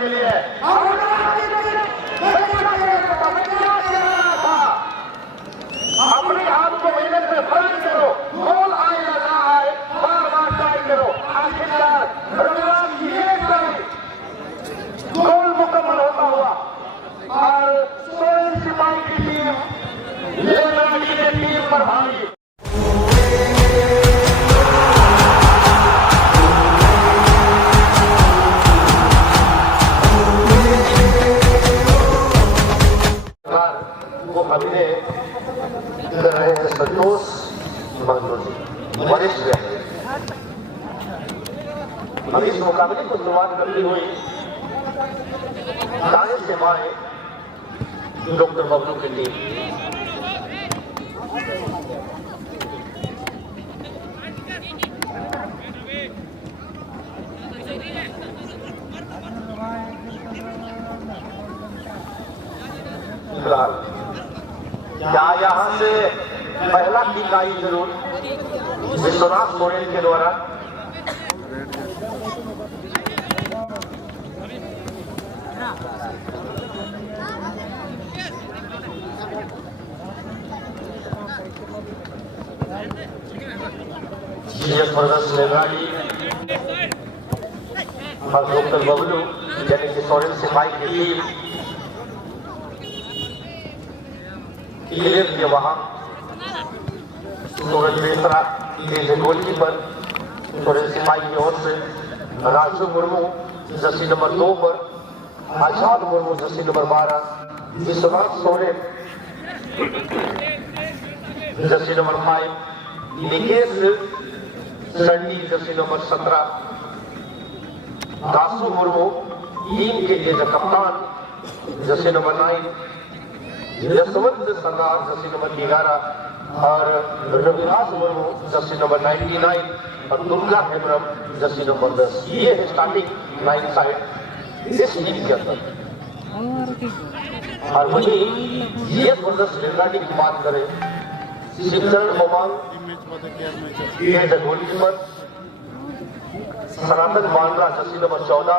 के लिए अपने आप को मेहनत में फर्ज करो, गोल आए या ना आए, बार बार ट्राई करो। आखिरकार रविवार की एक तारीख गोल मुकम्मल होता हुआ और सोरेन सिपाही की टीम लेमरानी की टीम पर भारी। वो हमने कर रहे हैं संतोष महतो जी, वरिष्ठ व्यक्ति। अब इस मुकाबले को शुरुआत करती हुई दाएं से बाएं डॉक्टर बबलू की टीम। क्या यहां से पहला टीका आई जरूर विश्वनाथ सोरेन के द्वारा। जबरदस्त लेगाड़ी और डॉक्टर बबलू यानी कि सोरेन सिपाही की टीम क्लियर किया। वहां सूरज मिश्रा के गोलकीपर सोरेन सिपाही की ओर से राजू मुर्मू जर्सी नंबर 2 पर, Azad Murmu jersey number 12, Vishwanath Soren jersey number 5, Nikesh Sandi jersey number 17, Dasu Murmu team के लिए कप्तान jersey number 9, Yashwant Sardar jersey number 11 और रविराज मुर्मू जर्सी नंबर 99 और दुर्गा हेमरम जर्सी नंबर 10। ये है स्टार्टिंग 9 साइड इस टीम के अंदर। और वहीं ये जबरदस्त रेलगाड़ी की बात करें, Shivcharan Umang goalkeeper, Sanatan Mandra jersey number 14,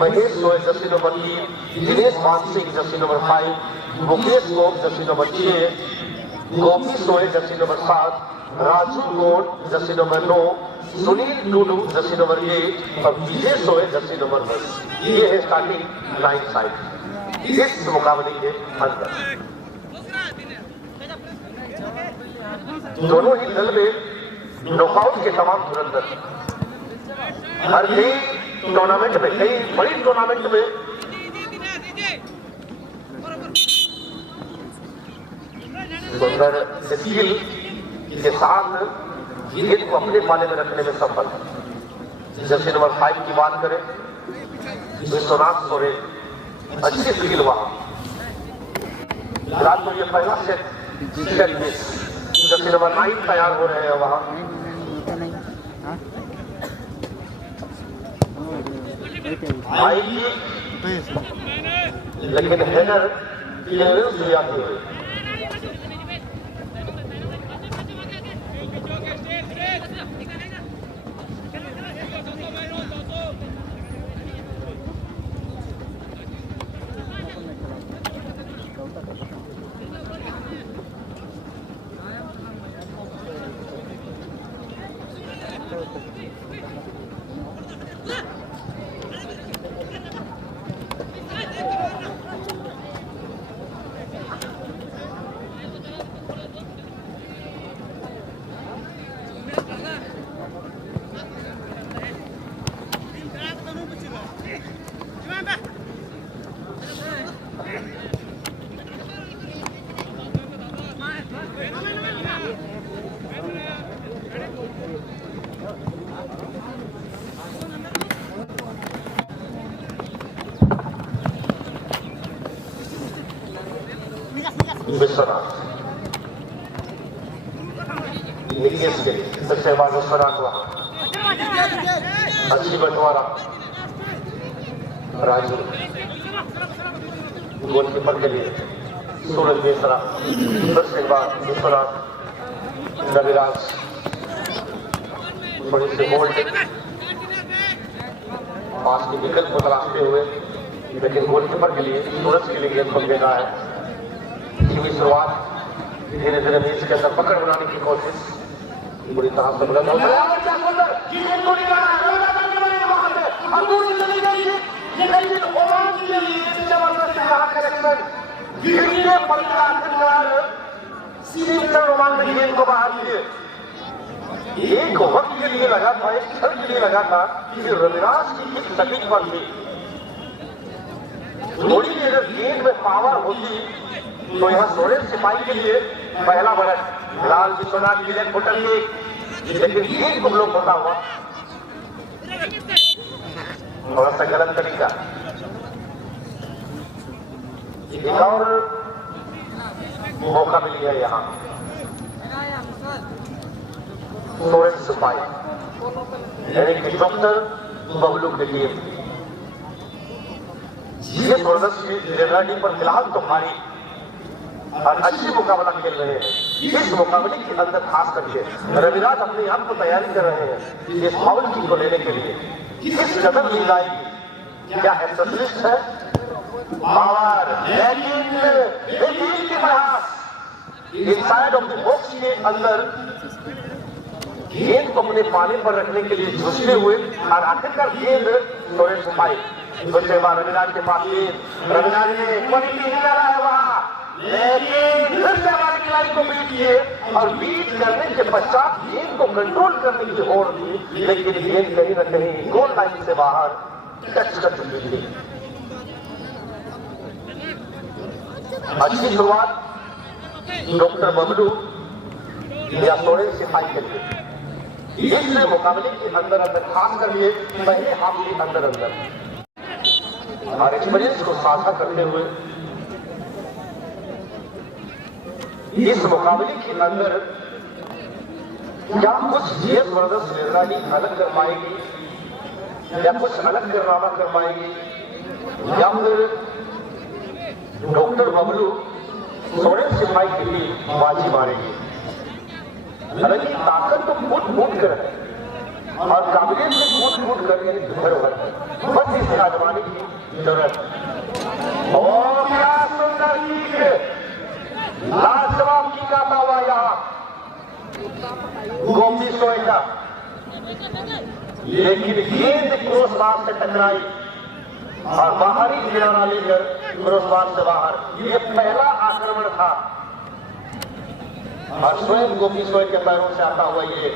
Mahesh Soy jersey number 3, Dinesh Man Singh jersey number 5, Mukesh Gope jersey number 6, Gopi Soy jersey number 7, Raju God jersey number 9, Sunil Tudu jersey number 1 और विजय सोय जर्सी नंबर 10। ये है स्टार्टिंग 9 साइड इस मुकाबले के अंदर। दोनों ही दल में नॉकआउट के तमाम धुरंधर हर कई टूर्नामेंट में, कई बड़ी टूर्नामेंट में सुंदर स्किल के साथ खेल को अपने पाले में रखने में सफल है। जैसे नंबर 5 की बात करें, विश्वनाथ सोरेन अच्छी स्किल वहां रात को ये पहला सेट मिस। जैसे नंबर 9 तैयार हो रहे हैं वहां, लेकिन हेडर क्लियरेंस भी आती है। विश्वनाथ निकेश के सबसे बाद विश्वनाथ हुआ, अच्छी बंटवारा राजू गोलकीपर के लिए, सूरज मिश्रा फिर से बाद विश्वनाथ, रविराज थोड़ी सी बोल्ड पास के विकल्प को तलाशते हुए, लेकिन गोलकीपर के लिए सूरज के लिए गेंद को देना है। धीमी शुरुआत, धीरे धीरे मैच के अंदर पकड़ बनाने की कोशिश, बुरी तरह से बुलंद होता है। क्या सुंदर गेंद को निकाला है, और दूसरी चली गई, लेकिन ओमान के लिए जबरदस्त कहा कनेक्शन, गिरने पर आखिरकार सीधे ओमान ने गेंद को बाहर किए। एक वक्त के लिए लगा था, एक क्षण के लिए लगा था कि रविराज की किस सटीक पर थी। थोड़ी भी अगर गेंद में पावर होती तो यहाँ सोरेन सिपाही के लिए पहला बढ़त लाल विश्वनाथ विजय होटल की, लेकिन गेंद को ब्लॉक होता हुआ थोड़ा सा गलत तरीका। एक और मौका मिल गया यहाँ सोरेन सिपाही यानी कि डॉक्टर बबलू के लिए। ये जबरदस्त रेडी पर फिलहाल तो भारी और अच्छी मुकाबला खेल रहे हैं। इस मुकाबले के अंदर खास करके रविराज अपने आप को तैयारी कर रहे हैं इस फाउल किक को लेने के लिए। किस कदम ली जाएगी, क्या एक्सरसाइज है पावर, लेकिन के प्रयास इनसाइड ऑफ द बॉक्स के अंदर गेंद को अपने पानी पर रखने के लिए झुकते हुए और आखिरकार गेंद सोरेन सिपाही दूसरे बार रविराज के पास गेंद, रविराज ने क्वालिटी निकाला है वहां, लेकिन फिर से हमारी खिलाड़ी को बीट किए और बीट करने के पश्चात गेंद को कंट्रोल करने की होड़ दी, लेकिन गेंद कहीं न कहीं गोल लाइन से बाहर टच कर चुकी थी। अच्छी शुरुआत डॉक्टर बबलू या सोरेन सिपाही के लिए इस मुकाबले के अंदर खास करके पहले हाफ के अंदर और एक्सपीरियंस को साझा करते हुए इस मुकाबले के अंदर क्या कुछ जीएस ब्रदर्स रेलगाड़ी अलग कर पाएगी या कुछ अलग कारनामा कर पाएगी, या फिर डॉक्टर बबलू सोरेन सिपाही के लिए बाजी मारेगी। हालांकि ताकत तो फूट कर है और काबिलियत से फूट कर यानी धरोहर है, बस इसे आजमाने की जरूरत। और क्या सुंदर किक, लाजवाब किक आता हुआ यहाँ गोपी सोएगा, लेकिन गेंद क्रॉस बार से टकराई और बाहरी किनारा लेकर क्रॉस बार से बाहर। ये पहला आक्रमण था और स्वयं गोपी सोय के पैरों से आता हुआ ये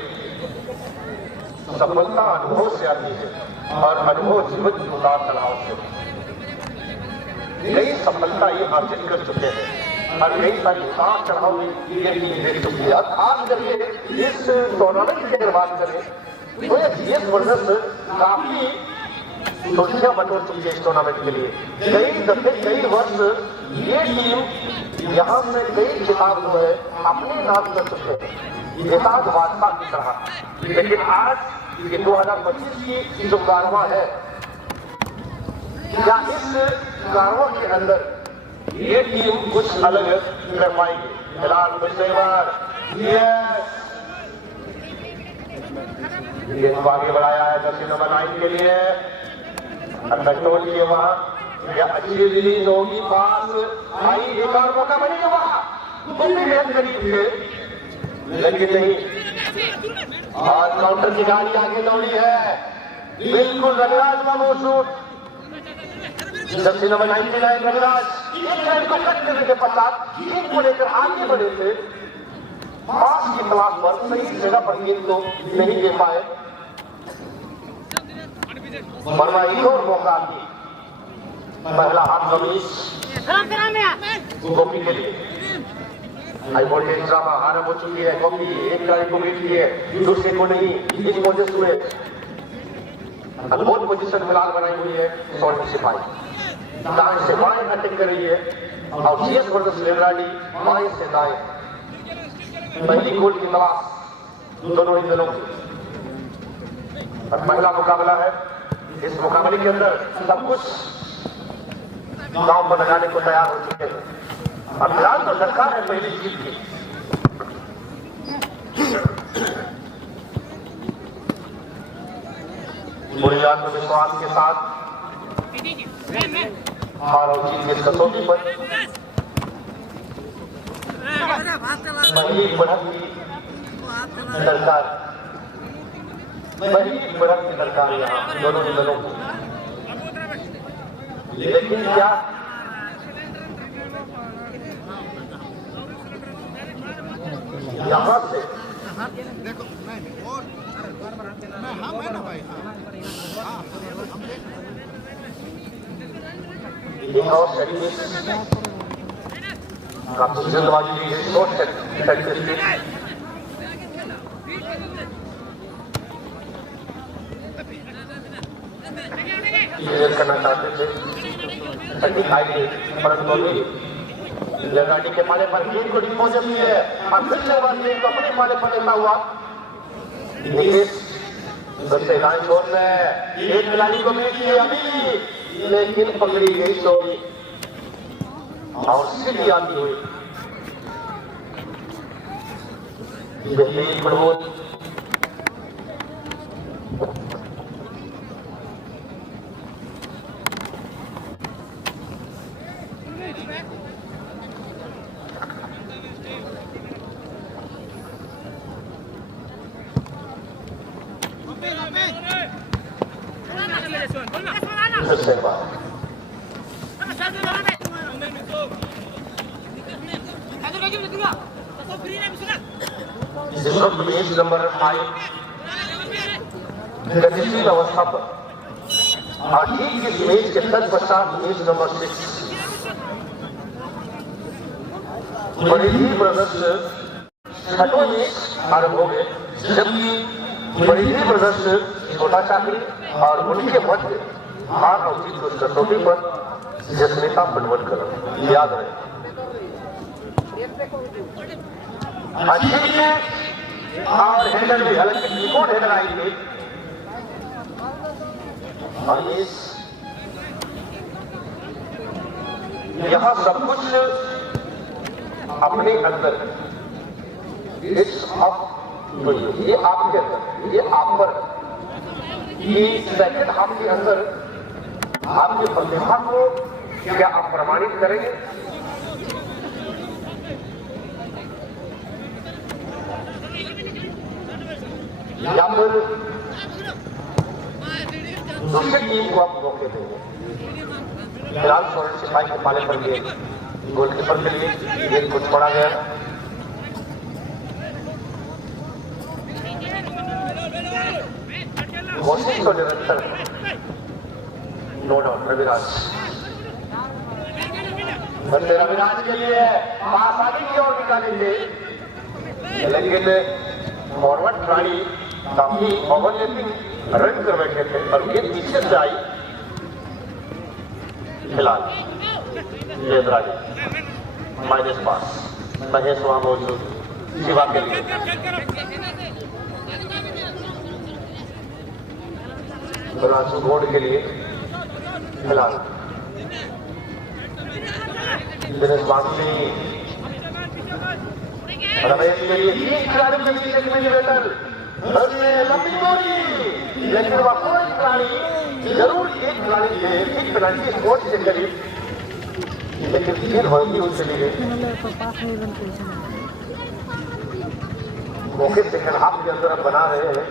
सफलता अनुभव से आती है और अनुभव जीवन के उतार चढ़ाव से। कई सफलता ये अर्जित कर चुके हैं और कई सारी उतार चढ़ाव ये देख चुकी है। और खास करके इस टूर्नामेंट की अगर बात करें तो ये जबरदस्त काफी सुर्खियां बटोर चुकी है इस टूर्नामेंट के लिए। कई दफे कई वर्ष ये टीम यहाँ से कई खिताब जो है अपने नाम कर चुके हैं एजाज बादशाह की तरह, लेकिन आज ये 2025 की जो कारवां है, क्या इस कारवां के अंदर ये टीम कुछ अलग कर पाएगी? फिलहाल ये आगे बढ़ाया है जर्सी नंबर 9 के लिए, कंट्रोल किए वहां, या अच्छी रिलीज होगी, पास आई, एक और मौका बनेगा वहां, बहुत करीब थे लेकिन नहीं। और काउंटर की गाड़ी आगे दौड़ी है, बिल्कुल रविराज का वो शूट, जर्सी नंबर 99 रविराज एक लाइन को कट करने के पश्चात गेंद को लेकर आगे बढ़े थे, पास की तलाश पर सही जगह पर गेंद को नहीं दे पाए, वरना एक और मौका दी। पहला हाथ रमेश गोपी के लिए, हाई वोल्टेज ड्रामा आरंभ हो चुकी है। गोपी एक गाड़ी को बीट की है, दूसरे को नहीं, इस वजह से अद्भुत पोजीशन फिलहाल बनाई हुई है सोरेन सिपाही, दाएं से बाएं अटैक कर रही है और जीएस वर्सेस रेलगाड़ी बाएं से दाएं, पहली गोल की तलाश दोनों ही दलों की। और पहला मुकाबला है, इस मुकाबले के अंदर सब कुछ गांव पर लगाने को तैयार हो चुके हैं और फिलहाल तो सरकार है पहली जीत की। पूरे आत्मविश्वास के साथ हार और जीत की कसौटी पर महीन बढ़त की दरकार, महीन बढ़त की दरकार यहाँ दोनों ही दलों को। लेकिन क्या यहाँ से और काफी जल्दबाजी ली गई, शॉर्ट करना चाहते थे, सटीक आईडी परंतु लगाटी के माले पर गेंद को डिस्पोजल की है और फिर से वह गेंद को अपने माले पर लेता हुआ लाइन छोड़ में एक खिलाड़ी को मिली है अभी, लेकिन पकड़ी गई चोरी और सीधी आती हुई बेहतरीन प्रमोद नंबर 5 गतिशील अवस्था पर और ठीक इस मैच के तत्पश्चात मैच नंबर 6 परिधि ब्रदर्स छठवां मैच आरंभ हो गए, जबकि परिधि ब्रदर्स छोटा चाकरी और उनके मध्य हार और जीत की कसौटी पर जसनेता पटवनकर याद रहे। और हेडर भी हालांकि रिकॉर्ड हेडर आएंगे और यहां सब कुछ अपने अंदर ये आपके अंदर, ये आप पर, ये सेकंड हाफ के अंदर आपकी प्रतिभा को क्या आप प्रमाणित करेंगे? या फिर दूसरी टीम को आप मौके देंगे? फिलहाल सोरेन सिपाही के पाले पर गेंद गोलकीपर के लिए गेंद को छोड़ा गया। कोशिश तो निरंतर, नो डाउट रविराज रविराज के लिए आसानी की ओर निकालेंगे, लेकिन फॉरवर्ड खिलाड़ी काफी ओवरलैपिंग रन कर बैठे थे और गेंद पीछे से आई। फिलहाल माइनस पास महेश वहां मौजूद शिवा के लिए राजू घोड़ के लिए फिलहाल दिनेश बागली रमेश के लिए 3 खिलाड़ियों के बीच एक मिलीमीटर लंबी दूरी, लेकिन वह कोई खिलाड़ी जरूर एक खिलाड़ी थे एक पेनल्टी स्पॉट से करीब, लेकिन फिर बढ़ती हुई चली गई। मौके सेकंड हाफ के अंदर अब बना रहे हैं,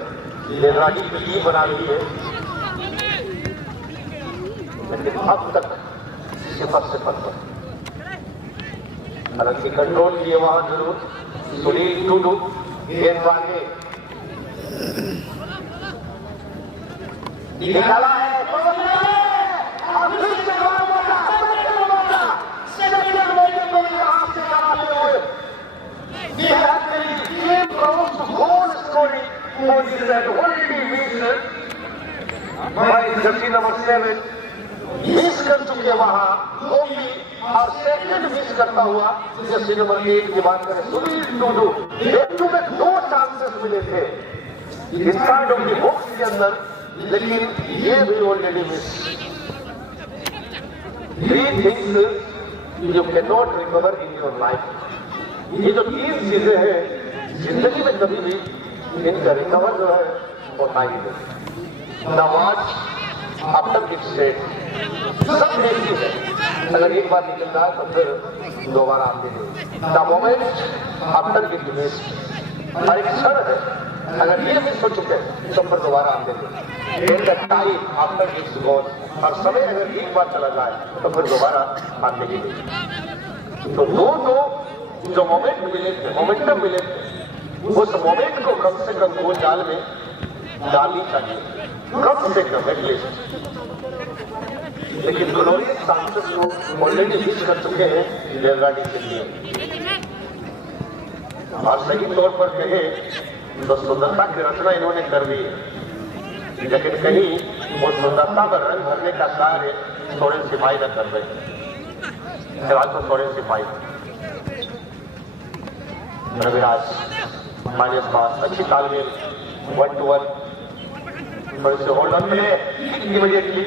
देवराजी की टीम बना रही है, लेकिन अब तक 0-0 पर हालांकि कंट्रोल किए वहां जरूर सुनील टूडू गेंद आगे निकाला है और फिर से जर्सी नंबर 7 मिस कर चुके वहां और सेकंड मिस करता हुआ जर्सी नंबर 1 की बात करें सुनील टूडू, में 2 चांसेस मिले थे इनसाइड ऑफ द बॉक्स के अंदर, लेकिन ये भी already miss. 3 things you can not recover in your life. ये जो 3 चीजें हैं जिंदगी में कभी भी इनका रिकवर जो है होता ही नहीं। नवाज आफ्टर गिफ्ट से सब देखती है, अगर एक बार निकल रहा है तो फिर दोबारा आते नहीं। The moment after gift miss, हर एक क्षण है, अगर ये मिस हो चुके तो फिर दोबारा आते नहीं। The time after gift gone, और समय अगर एक बार चला जाए तो फिर दोबारा आते ही नहीं। तो दो जो मोमेंट मिले थे, मोमेंटम मिले थे, उस मोमेंट को कम से कम गोल जाल में डालनी चाहिए, कम से कम एटलीस्ट। लेकिन ग्लोरियस चांसेस को ऑलरेडी मिस कर चुके हैं रेलगाड़ी के लिए। और सही तौर पर कहे तो सुंदरता की रचना इन्होंने कर दी है, लेकिन कहीं वो सुंदरता में रंग भरने का कार्य सोरेन सिपाही न कर रहे। फिलहाल तो सोरेन सिपाही रविराज माइनस पास, अच्छी तालमेल, 1-1, थोड़े से होल्ड ऑन मिले इमीडिएटली,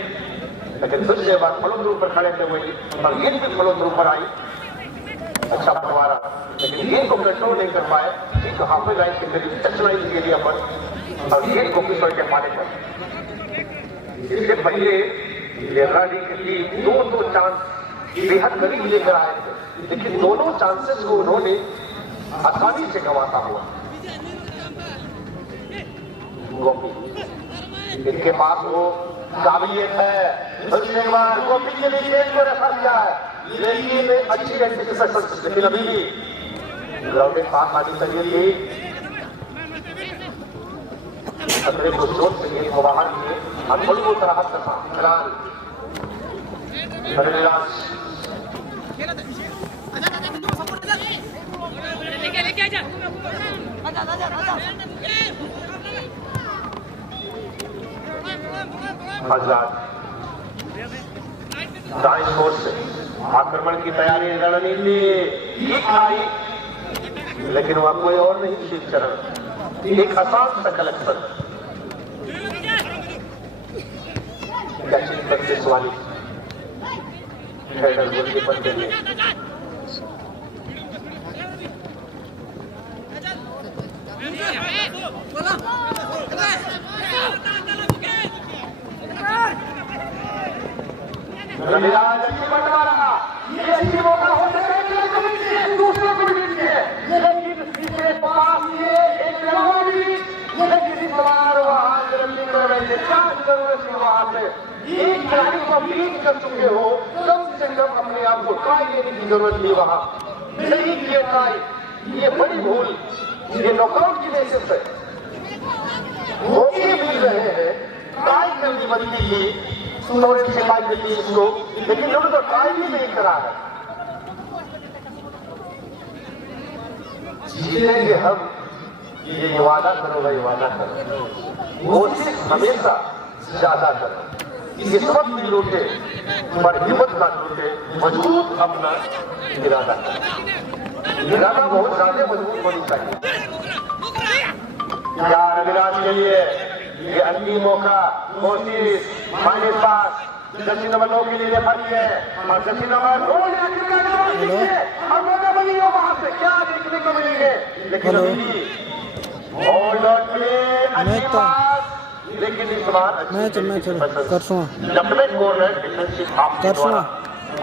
लेकिन फिर से बार फलों ऊपर खड़े थे वही, और गेंद भी फलों ऊपर आई, अच्छा बंटवारा, लेकिन गेंद को कंट्रोल नहीं कर पाए, ठीक हाफे लाइन के करीब टच लाइन के एरिया पर, और गेंद को किशोर के पाने पर। इससे पहले रेलगाड़ी के लिए दो चांस बेहद करीब लेकर आए थे, लेकिन दोनों चांसेस को उन्होंने आसानी से गंवाता हुआ। गोपी, इनके पास वो काबिलियत है, दूसरी बार गोपी के लिए गेंद को रखा दिया है, लेकिन अच्छी एंटीसिपेशन, लेकिन अभी भी ग्राउंड में पास आनी चाहिए थी। खतरे को चोट से गेंद को बाहर किए, और थोड़ी बहुत राहत रखा फिलहाल रविराज। आजाद दाएं छोर से आक्रमण की तैयारी, रणनीति ठीक आई, लेकिन वह कोई और नहीं, शीत चरण एक आसान सा कलेक्शन कैचिंग करके सवाली हेडर गोलकीपर के लिए। रविराज अच्छी बंटवारा, ये अच्छी मौका हो सके दूसरे को भी दीजिए, लेकिन इसके पास ये एक लेकिन इस बार वहां जल्दी कर रहे थे, क्या जरूरत थी वहां से, एक खिलाड़ी को बीट कर चुके हो, कम से कम अपने आप को ट्राई लेने की जरूरत थी, वहां नहीं किए ट्राई, ये बड़ी भूल, ये नॉकआउट की बेसिस है, मौके मिल रहे हैं, ट्राई करनी बनती थी सोरेन सिपाही की टीम को, लेकिन उन्होंने तो ट्राई भी नहीं करा है। जीतेंगे हम, ये वादा करो भाई, वादा करो, कोशिश हमेशा ज्यादा करो, किस्मत भी लूटे पर हिम्मत ना टूटे, मजबूत अपना इरादा करो, इरादा बहुत ज्यादा मजबूत होनी चाहिए। क्या रविराज के लिए ये अंतिम मौका, कोशिश माइनस पास, जर्सी नंबर 9 के लिए रेफर है, और जर्सी नंबर 2 और मौका बनी हो, वहां से क्या देखने को मिलेंगे, लेकिन अभी होल्ड ऑन प्ले, अच्छी पास, लेकिन इस बार लेफ्ट कॉर्नर डिफेंसिव हाफ के द्वारा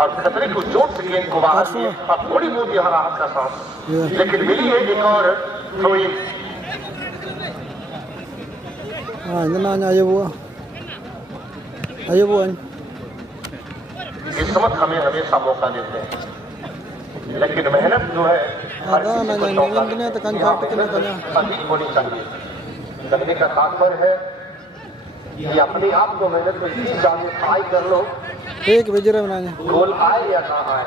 और खतरे को चोट से गेंद को बाहर किए, और थोड़ी बहुत यहाँ राहत का सांस, लेकिन मिली है एक और थ्रो इन। किस्मत हमें हमेशा मौका देते हैं, लेकिन मेहनत जो है अधिक होनी चाहिए। लगने का तात्पर्य है कि अपने आप को मेहनत में इतनी ज्यादा ट्राई कर लो, एक बजे बनाने गोल आए या ना आए,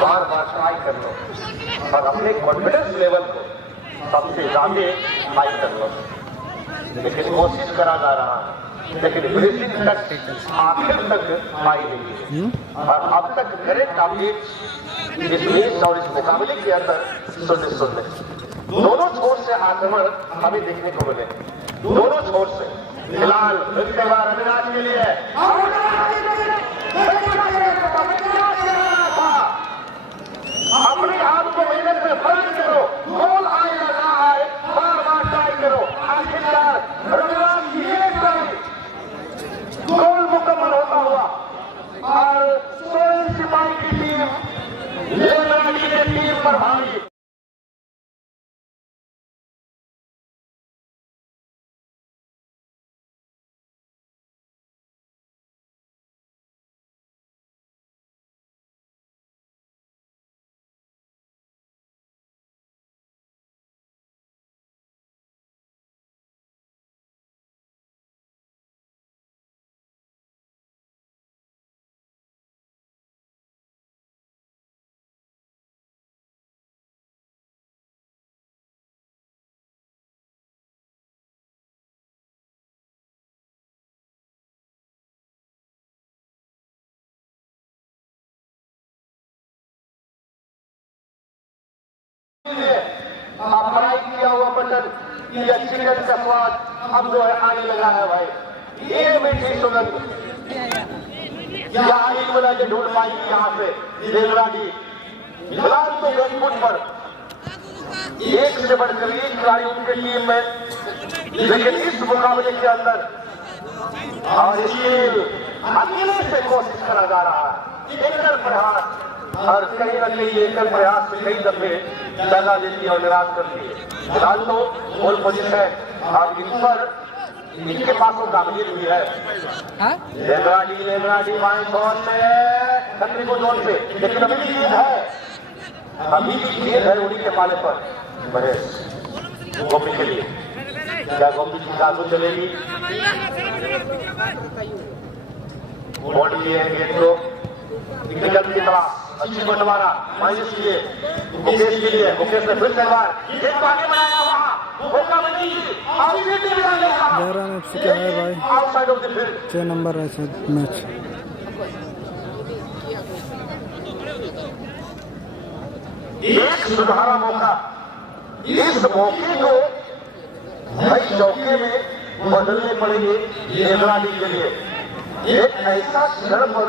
बार बार ट्राई कर लो, और अपने कॉन्फिडेंस लेवल को सबसे ज्यादा हाई कर लो, लेकिन कोशिश करा जा रहा है, लेकिन फिनिशिंग तक आखिर तक आई नहीं है, और अब तक करेक्ट अपडेट इस मैच और इस मुकाबले के अंदर सुनने दोनों छोर से आक्रमण हमें देखने को मिले, दोनों छोर से। फिलहाल रविराज के लिए अपने आप को मेहनत में फर्क करो, गोल आए या ना आए, बार बार ट्राई करो, आखिरकार रविराज की एक लेमराडी के टीम पर भारी अप्लाई किया हुआ बटन ये चिकन का स्वाद अब जो है आने लगा है भाई। ये मीठी सुगंध क्या एक बना के ढूंढ पाएंगे यहाँ पे लेमराडी। फिलहाल तो गनपुट पर एक से बढ़कर एक खिलाड़ी उनके टीम में, लेकिन इस मुकाबले के अंदर और स्टील अकेले से कोशिश करा जा रहा है, एकल प्रयास, और कहीं न कहीं एकल प्रयास से कई दफे दगा देती है और निराश करती है। फिलहाल तो गोल पोजीशन और इन पर इनके पास वो काबिलियत भी है। लेमराडी बाएं जोन में खतरे को जोन से, लेकिन अभी भी खेल है, अभी भी खेल है उन्हीं के पाले पर। महेश गोपी के लिए क्या गोपी की जादू चलेगी? बॉडी लिए गेट को निकल की तरह अच्छी बंटवारा माइनस किए मुकेश के लिए। मुकेश ने फिर से बार एक आगे बनाया, वहां मौका बनी और ये भी मिला लेगा। 11 मैच से क्या है भाई? Outside of the field 6 number है शायद मैच। एक सुधारा मौका, इस मौके को भाई चौके में बदलने पड़ेंगे लेमराडी के लिए। एक ऐसा क्षण पर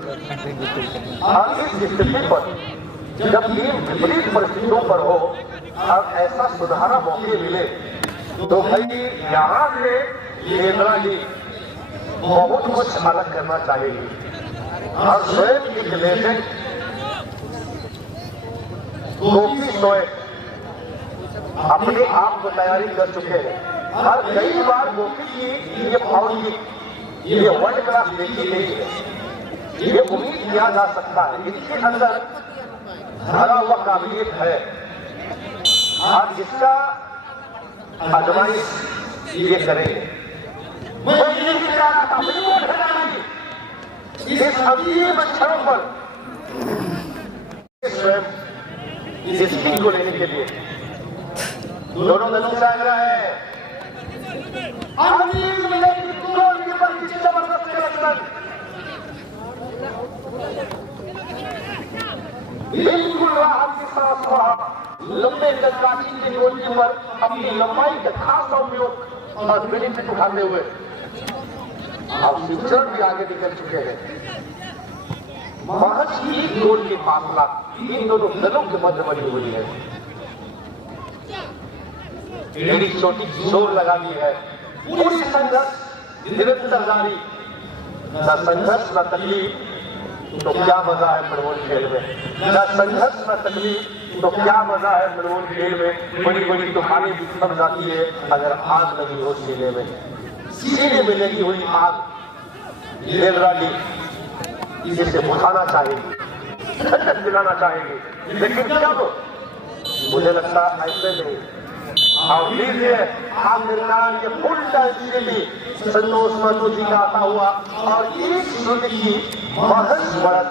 और इस स्थिति पर जब टीम विपरीत परिस्थितियों पर हो और ऐसा सुधारा मौके मिले तो भाई यहाँ से लेमराडी बहुत कुछ अलग करना चाहेगी और स्वयं एक लेजेंड गोपी सोएब अपने आप को तैयारी कर चुके हैं और कई बार गोपी की ये फाउलिंग ये वर्ल्ड क्लास देखी नहीं है। ये उम्मीद किया जा सकता है इसके अंदर भरा हुआ काबिलियत है और जिसका आजमाइश ये करेंगे। इस अजीब क्षण पर स्वयं इस टीम को लेने के लिए दोनों दलों से आग्रह है। जबरदस्त कलेक्शन बिल्कुल राहत के साथ लंबे गजराची के गोलकीपर अपनी लंबाई का खास उपयोग और बेनिफिट उठाते हुए अब शिवचरण भी आगे निकल चुके हैं। महज ही गोल की फासला इन दोनों दलों के मध्य बनी हुई है। एड़ी चोटी जोर लगा दी है। पूरी संघर्ष निरंतर जारी, न संघर्ष न तकलीफ तो क्या मजा है फुटबॉल खेल में, न संघर्ष न तकलीफ तो क्या मजा है फुटबॉल खेल में। बड़ी बड़ी तूफानें भी थम जाती है अगर आग लगी हो सीने में। सीने में लगी हुई आग लेमराडी इसे बुझाना चाहेगी, ठंडक दिलाना चाहेगी, लेकिन कब? मुझे लगता है ऐसे नहीं। और लीजिए आखिरकार ये फुल टाइम संतोष महतो जी का आता हुआ और इस युद्ध की महज बढ़त